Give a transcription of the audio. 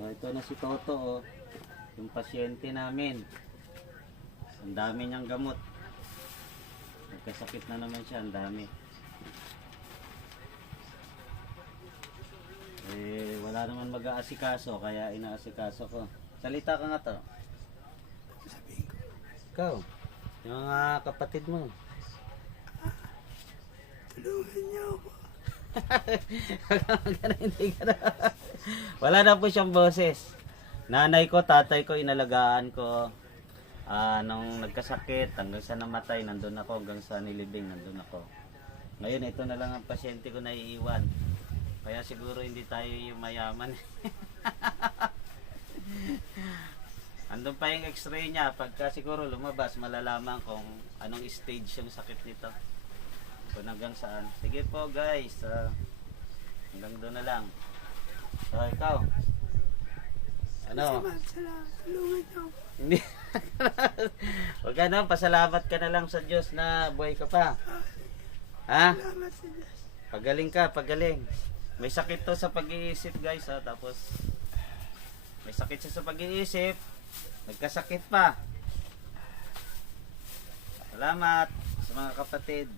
So, ito na si Toto, oh. Yung pasyente namin. Ang dami niyang gamot. Nagkasakit na naman siya, ang dami. Wala naman mag-aasikaso, kaya inaasikaso ko. Salita ka nga to. Sabihin ko. Ikaw, yung mga kapatid mo. Tulungan niyo ako. Wala na po siyang boses. Nanay ko, tatay ko, inalagaan ko. Nung nagkasakit, hanggang sa namatay, nandun ako. Hanggang sa nilibing, nandun ako. Ngayon, ito na lang ang pasyente ko na iiwan. Kaya siguro hindi tayo yung mayaman. Andun pa yung x-ray niya. Pagka siguro lumabas, malalaman kung anong stage yung sakit nito. Kung hanggang saan. Sige po guys. Hanggang doon na lang. So ikaw. Ano? Salamat. Tulungan niyo ako. Hindi. Huwag ka na. Pasalamat ka na lang sa Diyos na buhay ka pa. Ha? Salamat sa Diyos. Pagaling ka. Pagaling. May sakit to sa pag-iisip guys. Ha? Tapos may sakit siya sa pag-iisip. Nagkasakit pa. Salamat sa mga kapatid.